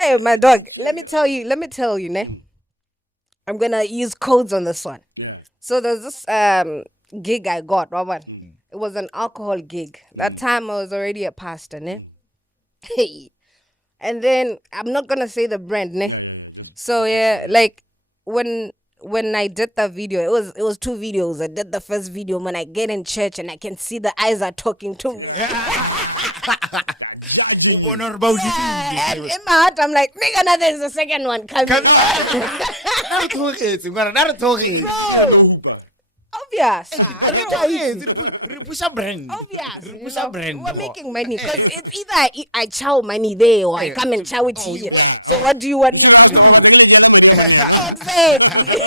Hey, my dog. Let me tell you, ne? I'm gonna use codes on this one. So there's this gig I got, Robert. It was an alcohol gig. That time I was already a pastor, ne? Hey. And then I'm not gonna say the brand, ne? So yeah, like when I did the video, it was 2 videos. I did the first video when I get in church and I can see the eyes are talking to me. And in my heart, I'm like, nigga, now there's the second one coming. Bro, obvious. We're making money because it's either I chow money there or I come and chow it here. So what do you want me to do? Exactly.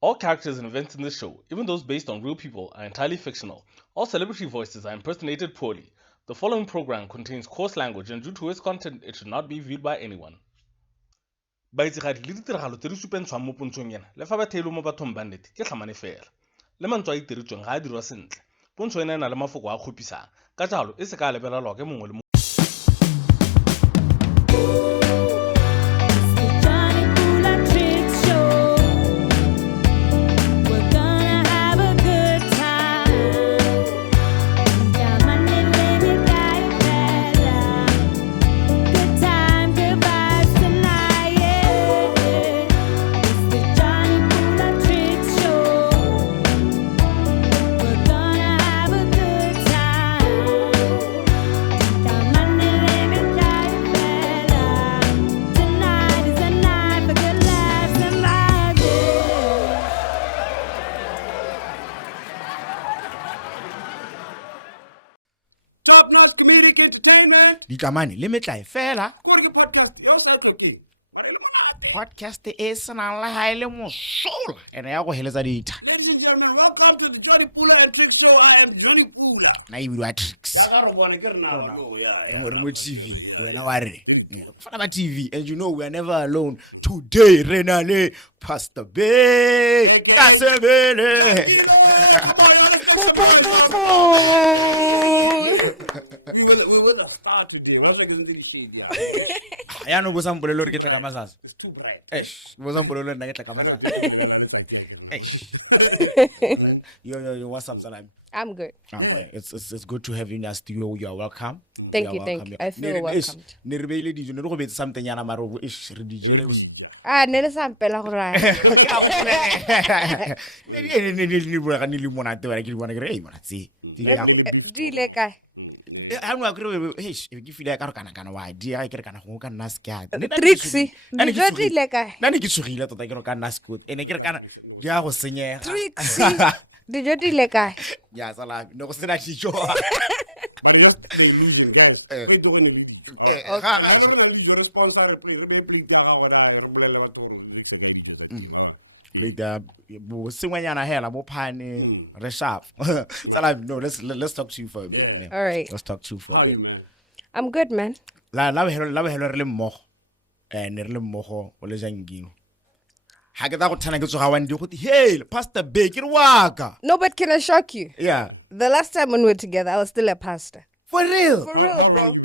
All characters and events in this show, even those based on real people, are entirely fictional. All celebrity voices are impersonated poorly. The following program contains coarse language and due to its content, it should not be viewed by anyone. Baitsigadi le ditiragalo tse di supentshwang mo pontshong ena le fa batheelo mo bathong ba nnete ke tlhamane fela le mantswe a itiretsweng ga a dirwa sentle pontsho ena e na le mafoko a kgopisang ka jalo e se ka lebelelwa ke mongwe le Top-notch comedic entertainment. Dikamane le metla e fela. Podcast e senang le ha ile mosola ene ya go heletsa dita. Ladies and gentlemen, welcome to the Jonny Pula and Triccs show. I am Jonny Pula. Na e bua Triccs. We're mo TV. Wena wa re. Fana ba TV and you know we are never alone. Today Renale Pastor Bae. Kasebele. Ya no bosa mpolelo re ke tla ka masasa. It's too bright. Eish, bosa mpolelo nna ke tla ka masasa. Eish. Yo, what's up, Salam? I'm good. It's good to have you in our studio. You are welcome. Thank you. I feel welcomed. Ne re beile dijo ne re go betsa something yana maro ish re dijele. Ne le sampela go ra. Ne bua ka ne le monate ba ke di bona ke re ei bona tse. Di le kae? Ha nwa kre eish ke feel ka re kana wa dia ke re kana go ka nna ska. Tricks. Dijo di le kae? Nna ne ke tsogile tota ke re ka nna skot. Ene ke re kana di a go senyega. Tricks. Dijo di le kae? Ya sala no go sena dijo. Play bo sengwanyana hela bo phane re sharp. No, let's talk to you for a bit. All right. Let's talk to you for a bit. I'm good, man. La hello re le mmogo. Ne re le mmogo o le jangino. Ha ke ta go thana ke tsoga wa ndi go hey Pastor Bae ke re waka. No, but can I shock you? Yeah. The last time when we were together, I was still a pastor. For real? For real, bro.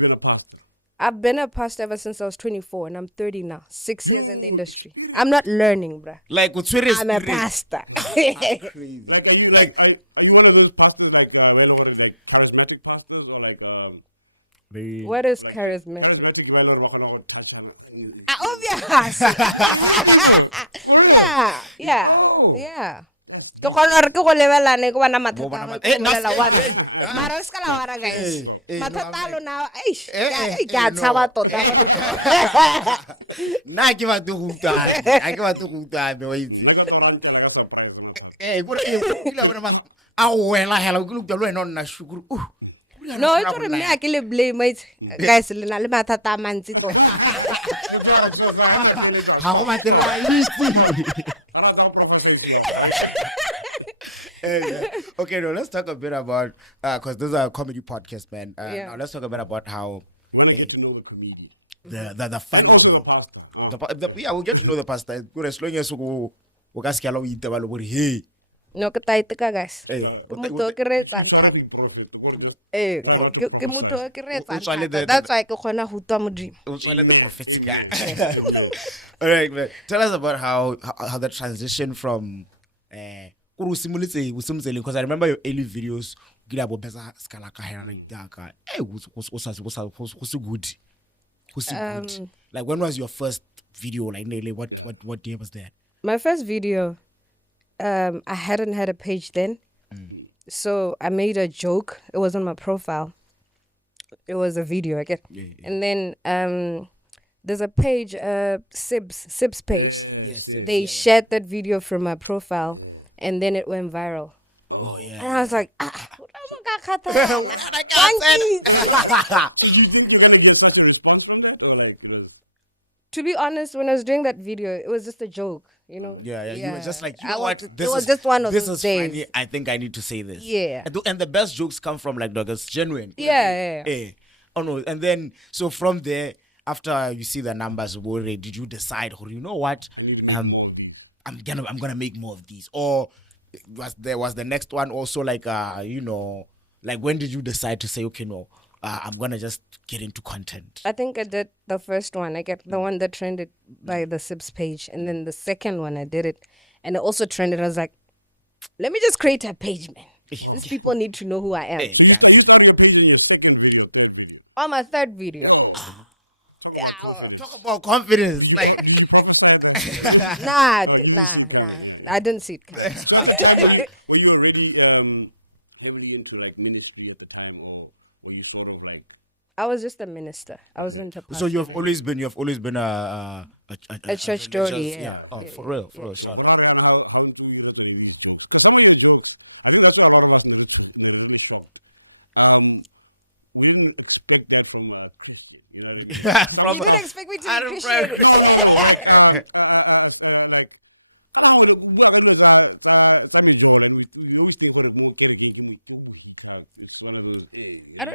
I've been a pastor ever since I was 24 and I'm 30 now. 6 years in the industry. I'm not learning, bruh. Like, I'm a pastor. Crazy. Like, are you one of those pastors like charismatic pastors or like very... What is charismatic? Obvious. Yeah. Ke gona re ke go lebelane ke bona mathata mara se ka la wara guys mathata lo na ke a tshaba tota na ke ba to guta be wa itse go re ke la bona a wela hela ke lukwa lo ena nna shukuru no it's re me a ke le blame guys le na le mathata mantsi to ha go matera itse. Okay, no, let's talk a bit about because this is a comedy podcast, man. Now let's talk a bit about how the funny yeah, we'll get to know the pastor. As long as we go hey, No, ke taiteka guys. Eh, Ke motho o ke reetsang thata. Ke motho o ke reetsang Utswale thata. the- That's why ke kgona go utlwa Modimo. Utswale the prophetic guy. All right, man. Tell us about how the transition from because I remember your early videos. Good. Like, when was your first video? Like, nearly what year was that? My first video, I hadn't had a page then. So I made a joke. It was on my profile. It was a video, I guess. Yeah. And then there's a page, Sibs page. Yes. They shared that video from my profile, and then it went viral. Oh yeah. And I was like, to be honest, when I was doing that video, it was just a joke, you know? Yeah. You were just like, I what? it was just one of this those is days. funny. I think I need to say this. Yeah. And the best jokes come from like it's genuine. Yeah. Oh no. And then so from there, after you see the numbers, did you decide, you know what? I'm gonna make more of these, or was the next one also like like when did you decide to say, okay, no, I'm gonna just get into content? I think I did the first one. I get the one that trended by the Sibs page, and then the second one I did it, and it also trended. I was like, let me just create a page, man. These people need to know who I am. On my third video. Talk about confidence, like. Nah. I didn't see it. Were you already into like ministry at the time, or were you sort of like? I was just a minister. I wasn't a pastor. So you've always been a church story, yeah. Oh, for real, shout out. I think that's a lot of us in this shop. We didn't expect that from Triccs, you know. You didn't expect me to be Christian.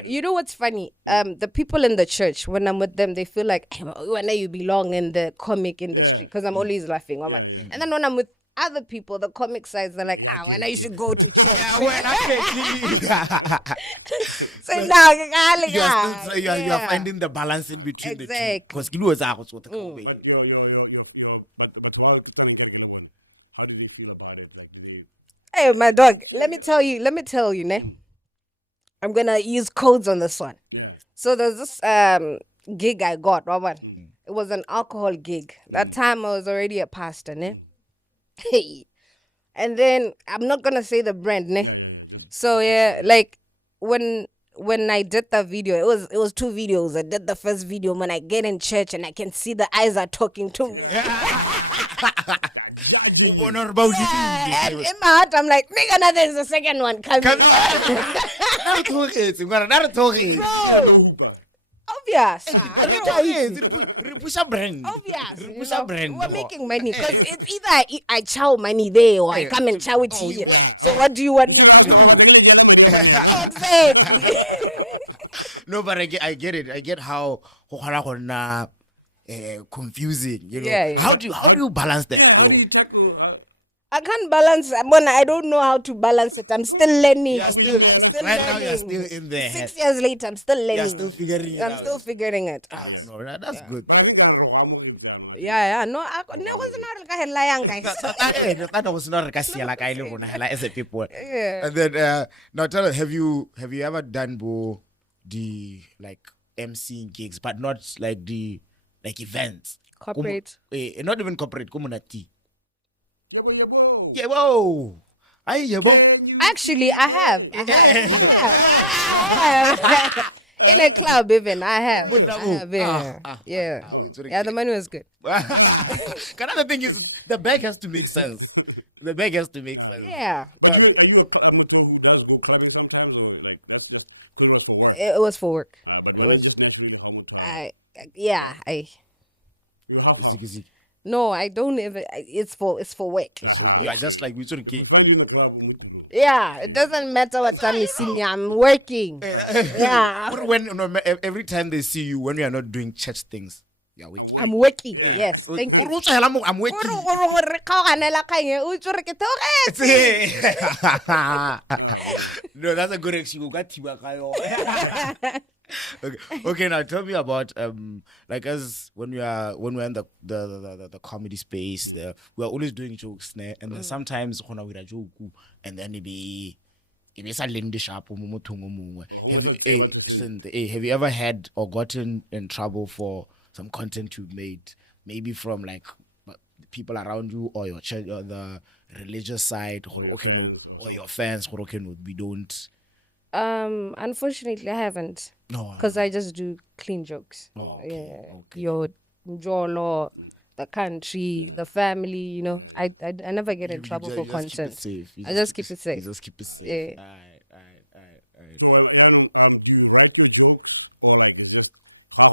You know what's funny? The people in the church, when I'm with them, they feel like, hey, when you belong in the comic industry, because I'm always laughing. And then when I'm with other people, the comic sides, they're like, when you should go to church. So now you are finding the balance in between the two. Because how did you feel about it? Hey, my dog, let me tell you, ne? I'm gonna use codes on this one. So there's this gig I got, Robert. It was an alcohol gig. That time I was already a pastor, ne? Hey. And then I'm not gonna say the brand, ne? So yeah, like when I did the video, it was two videos. I did the first video when I get in church and I can see the eyes are talking to me. And in my heart, I'm like, nigga, now there's a second one coming. Bro, obvious. We're making money because it's either I chow money there or I come and chow it here. So what do you want me to do? Exactly. No, but I get it. I get how confusing. You know, Yeah. How do you balance that, bro? I can't balance. I don't know how to balance it. I'm still learning. Now you're still in there. 6 years later, I'm still learning. You're still figuring it out. I'm still figuring it out. No, that's good. Yeah. No, I wasn't lying, guys. That was not as a people. Yeah. And then now tell us, have you ever done the like MC gigs, but not like the like events? Corporate. Not even corporate. Community. Yeah, whoa. Actually, I have. In a club, even I have. Yeah, the money was good. Another thing is the bag has to make sense. Yeah. Are you a It was for work. It was. No, I don't even. It's for work. You are just like we sort of king. Yeah, it doesn't matter what time you see me. I'm working. Yeah. When every time they see you when you are not doing church things, You're working. I'm working. Yes, thank you. I'm working. No, that's a good excuse. Okay, now tell me about like as when we're in the comedy space, we're always doing jokes, and then sometimes with a joke, and then it be a lindi sharp. Have you ever had or gotten in trouble for some content you made, maybe from like people around you or your church or the religious side, or your fans, we don't? Unfortunately, I haven't. No, because I just do clean jokes. Oh, okay, Yeah, okay. your Jolo, the country, the family. You know, I never get in trouble for content. I just keep it safe. You just keep it safe. Yeah. Alright. You write your joke, or like, how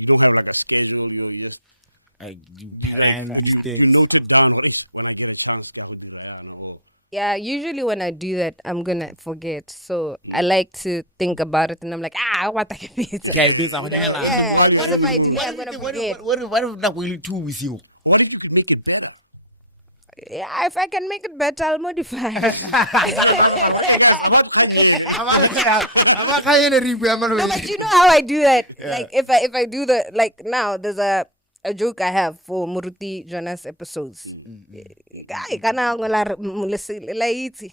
you don't have a skill rule, You plan these things. note it down when I get a chance. I would do that. Yeah, usually when I do that, I'm gonna forget. So I like to think about it, and I'm like, what I can be. Okay, based on Yeah, because if I delay, I'm gonna forget. What if not really two with you? Yeah, if I can make it better, I'll modify. No, but you know how I do that. Yeah. Like if I do the like now, there's a joke I have for Muruti Jonas episodes. Guy, kana ngola laiti.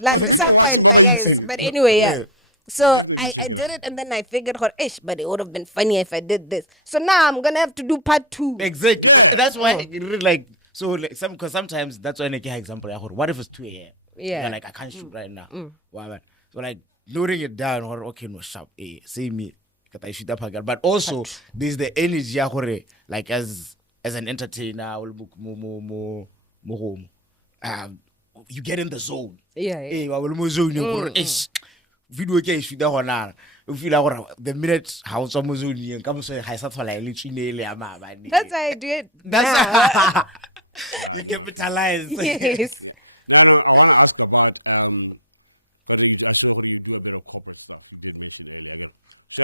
Like disappoint, guys. But anyway, yeah. So I did it, and then I figured, but it would have been funny if I did this. So now I'm gonna have to do part 2. Exactly. That's why it really like so like because sometimes that's why I make an example. What if it's 2 a.m.? Yeah. You're like I can't shoot right now. Wow, so like loading it down or okay no sharp. See me. I shoot up again. But also there's the energy like as an entertainer more home. You get in the zone. Yeah. Video ke shoot da hona. You feel like the minute how some zone come so I start like literally That's how I do it. That's you capitalize. Yes. I want to ask about when you do a bit of corporate stuff.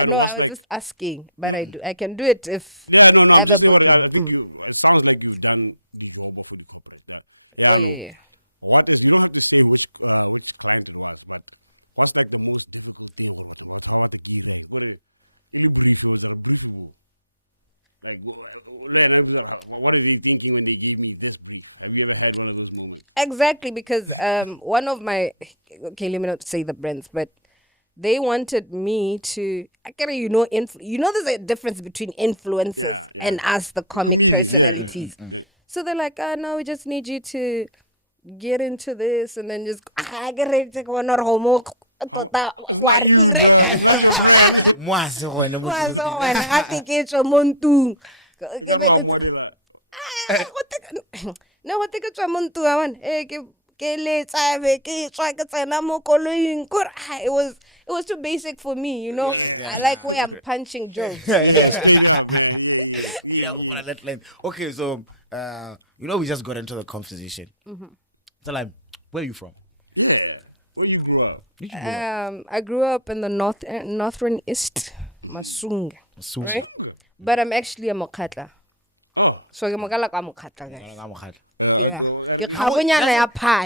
No, I was just asking, but I can do it if I have a booking. It sounds like you've done Oh yeah. what is you know what to say with clients what's like the most difficult thing like what are you thinking when they do these history? Have you ever had one of those moments? Exactly, because one of my let me not say the brands, but they wanted me to there's a difference between influencers and us, the comic personalities. So they're like, no, we just need you to get into this and then just no, what take a montu awan. It was too basic for me, you know. I like where I'm punching jokes. Okay, so we just got into the conversation. So like, where are you from? Where you grew up? I grew up in the northern east, Masunga, right? But I'm actually a Mokgatla. So I'm Mokgatla, guys. Yeah.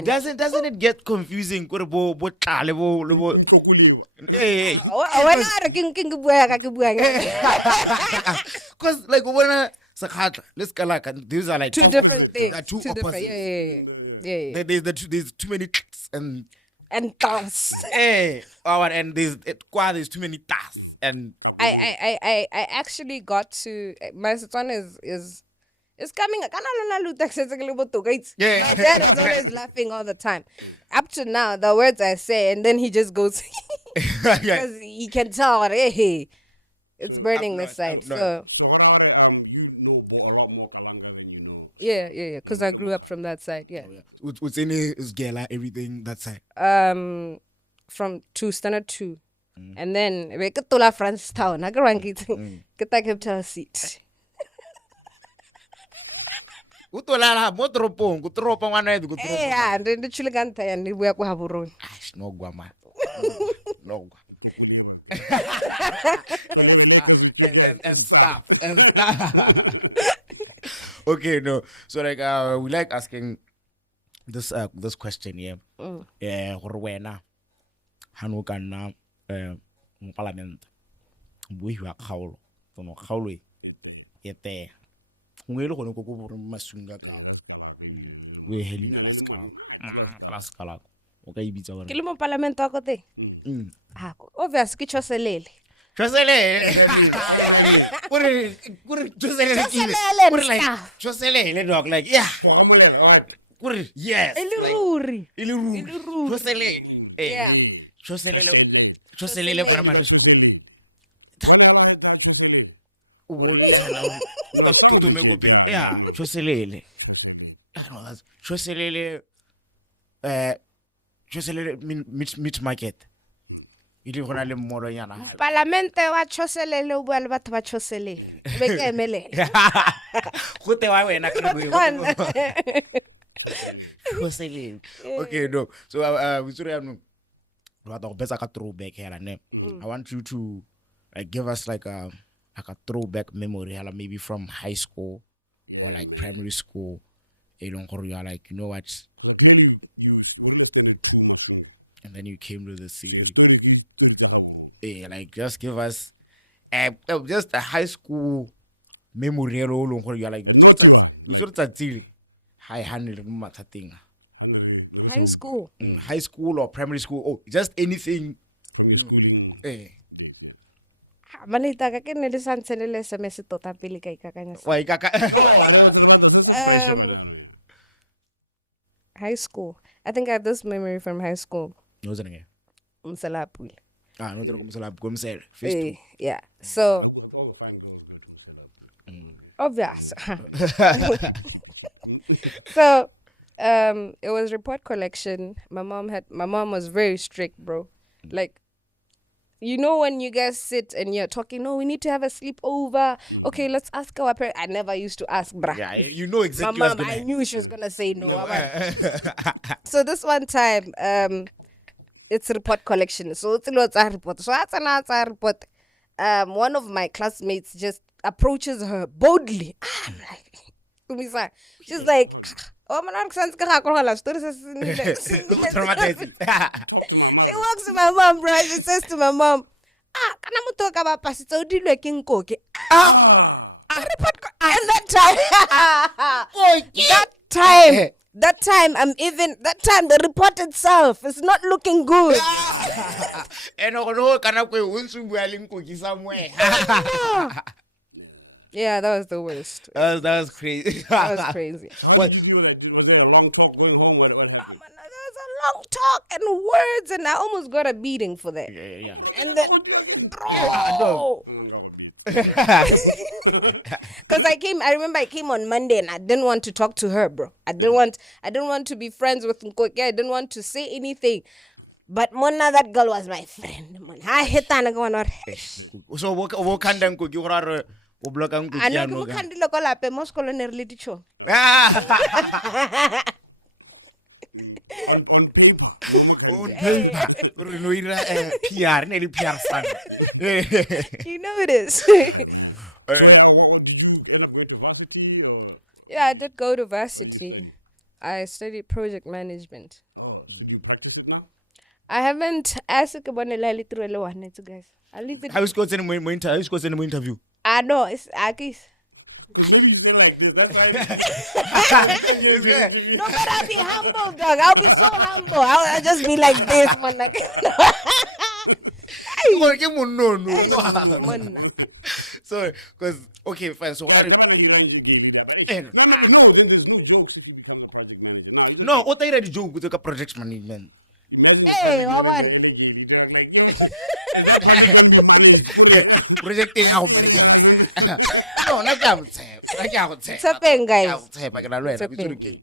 Doesn't it get confusing? Because like when these are like two different things. Two opposites. Yeah. There's too many and tasks. And there's too many tasks and I actually got to Motswana is coming. My dad is always laughing all the time. Up to now, the words I say, and then he just goes because he can tell. Hey, it's burning this side. So you know a lot more Kalanga than you know. yeah. Because I grew up from that side. Yeah. What's in it is Gela, everything that side. From standard 2, and then we get to La France town. I go and get a capital seat. Utolala mo tropong, go tropa ngwana go tropa. Yeah, and then the chilaganta and we are go have a room. No gwa. and stuff. Okay, no. So like we like asking this question here. Gore wena hano kana mo parliament. Bui wa kgaolo. Tono kgaolo e te. Ngwele go ne go go Masunga ka. We Helena Laskala. Okay, ibitsa gore. Ke le mo parliament wa kote. Obvious ke choselele. Choselele dog like yeah. Yes. Iliruri. Yeah. Choselele primary school. Yeah, choselele. Choselele meat market. Ile gona le mmoro yana ha. Parlamente wa choselele o bua le batho ba choselele. Be ke emele. Go te wa wena ka go. Choselele. Okay, no. So we sorry am no go betsa ka throwback here ne. I want you to give us like a throwback memory maybe from high school or like primary school. You are like, you know what? And then you came to the city. Yeah, like just give us just a high school memory. You're like, we sort of high handle thing. High school. High school or primary school. Oh, just anything. You know. Manita ka ke ne le santsene le SMS tota pele ka ikakanya. Why kaka? High school. I think I have this memory from high school. What's it again? Pula. No, Phetso. Yeah. So obvious. So it was report collection. My mom was very strict, bro. Like, you know when you guys sit and you're talking, no, we need to have a sleepover. Okay, let's ask our parents. I never used to ask, bruh. Yeah, you know exactly. My mom, I knew she was gonna say no. So this one time, it's report collection. So it's a report. So that's another report. One of my classmates just approaches her boldly. I'm like, she's like, oh, man, she walks to my mom, bro. She says to my mom, can I talk about Pastor Bae king koke? And that time, the report itself is not looking good. Yeah, that was the worst. That was crazy. That was crazy. What? Was there a long talk going home? There was a long talk and words, and I almost got a beating for that. Yeah. And then, bro. Because I remember I came on Monday and I didn't want to talk to her, bro. I didn't want to be friends with Nkoke. I didn't want to say anything. But Mona, that girl was my friend. I hit her and go on. So what kind of Nkoke you are? I know you can't do la pe most colonel show. On paper, PR, nearly PR stand. You know it is. Yeah, I did go to Varsity. I studied project management. I haven't asked about the guys. At least I was going to interview. I know it's Akis. Like this. That's why No, but I'll be humble, dog. I'll be so humble. I'll just be like this, man. So, because okay, fine. So, there's no jokes if you become a project manager. no, what I read joke with the project management. Hey, woman. Project manager. No, not that. It's happening, guys. Company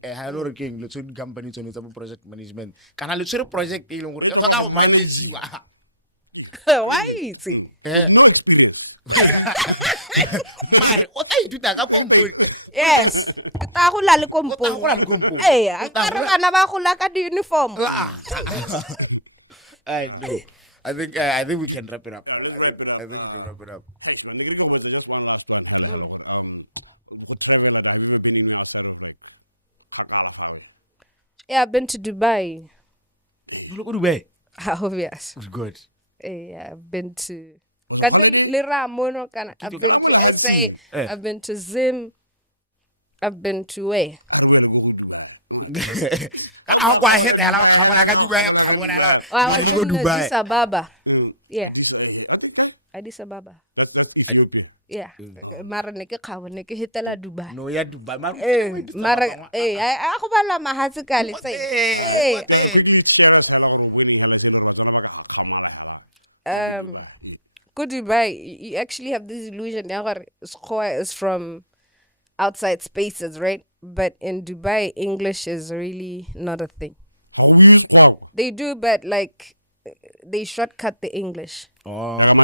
project management. Can I literally project manage? Why is it? Mari, what are you doing? Yes. Kita hula le kompo. Eh, akare bana ba hula ka di uniform. I know. I think we can wrap it up. I think we can wrap it up. Yeah, I've been to Dubai. You look good, Dubai. Obvious. Good. Yeah, I've been to. I've been to SA. I've been to Zim. I've been to where? I was in Addis Ababa. Yeah. Addis Ababa. Yeah. Mara neke khawa neke hitela Dubai. No, yeah, Dubai. Mara ako bala mahatsi kale say. Go Dubai, you actually have this illusion Skhoa is from outside spaces, right? But in Dubai, English is really not a thing. They do, but like they shortcut the English. Oh.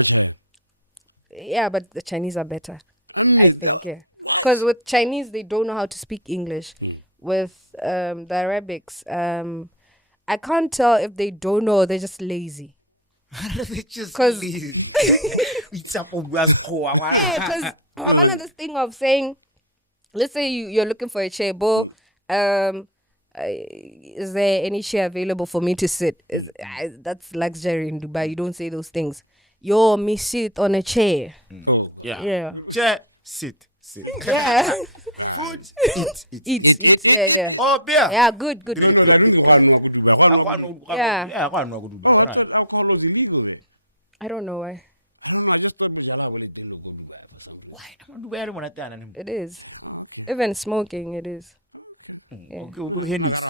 Yeah, but the Chinese are better, I think. Yeah, because with Chinese they don't know how to speak English. With the Arabics, I can't tell if they don't know or they're just lazy. They just Because it's up on us. because I'm on this thing of saying, let's say you're looking for a chair, Bo. Is there any chair available for me to sit? That's luxury in Dubai. You don't say those things. Yo, me sit on a chair. Yeah. Chair, sit. Yeah. Food, eat. Yeah. Oh, beer. Yeah, good. Yeah. Right. I don't know why. Why? It is. Even smoking, it is. Yeah. Okay, Hennis.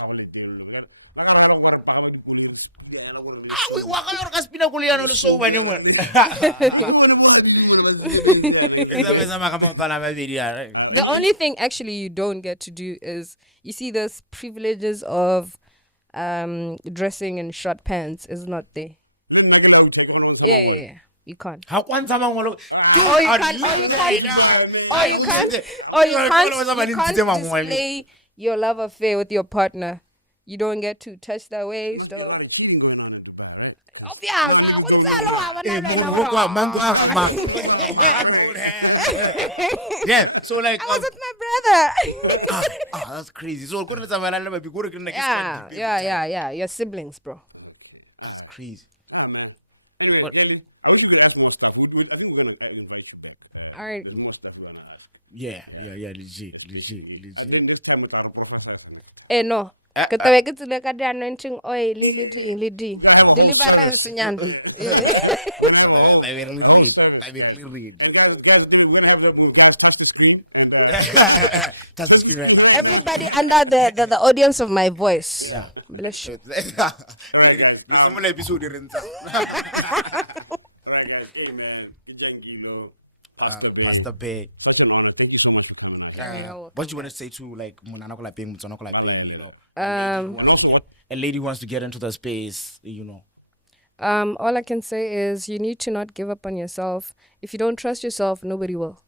The only thing actually you don't get to do is, you see, those privileges of dressing in short pants is not there. Yeah. You can't. Or you can't display your love affair with your partner. You don't get to touch their waist or. Yeah, so like I was with my brother. That's crazy. So Yeah. Your siblings, bro. That's crazy. But All right. Yeah, legit. No. Kita weke tsile ka the anointing oil le di deliverance nyana. They really read. That's the screen right now. Everybody under the audience of my voice. Yeah. Bless you. There's some episode in Pastor Bae. What you want to say to like Monakola Ping, Motswana Ping, you know? A lady wants to get into the space, you know. All I can say is you need to not give up on yourself. If you don't trust yourself, nobody will.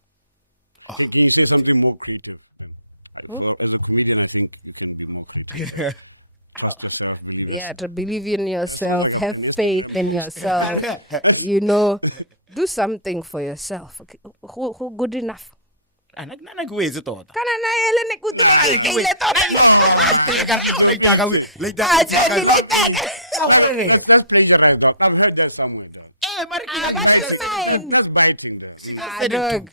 Yeah, to believe in yourself, have faith in yourself, you know, do something for yourself. Okay. Who good enough? Kana na ele ne kutule kile I've read that somewhere. But it's mine. She just said it.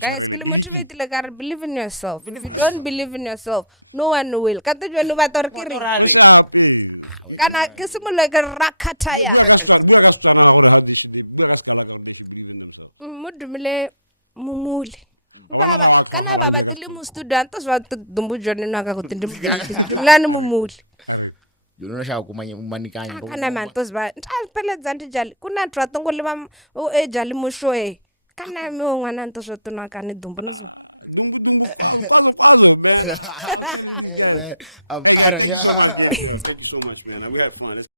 Guys, believe in yourself. If you don't believe in yourself, no one will. Kata jwalo bator kiri. Kana kisimulo ke rakataya. Mudumile mumuli. Baba, kana baba tili mu student tos wat dumbu Jonny naka ko tindim mlana mumuli. Yona sha ku manikanya. Kana mantos ba. Ntal pele zanti jali. Kuna tratongo le bam o e jali mushoe. Kana me ngwana nto so tona kana dumbu no so. I'm out of here. Thank you so much, man. We have fun.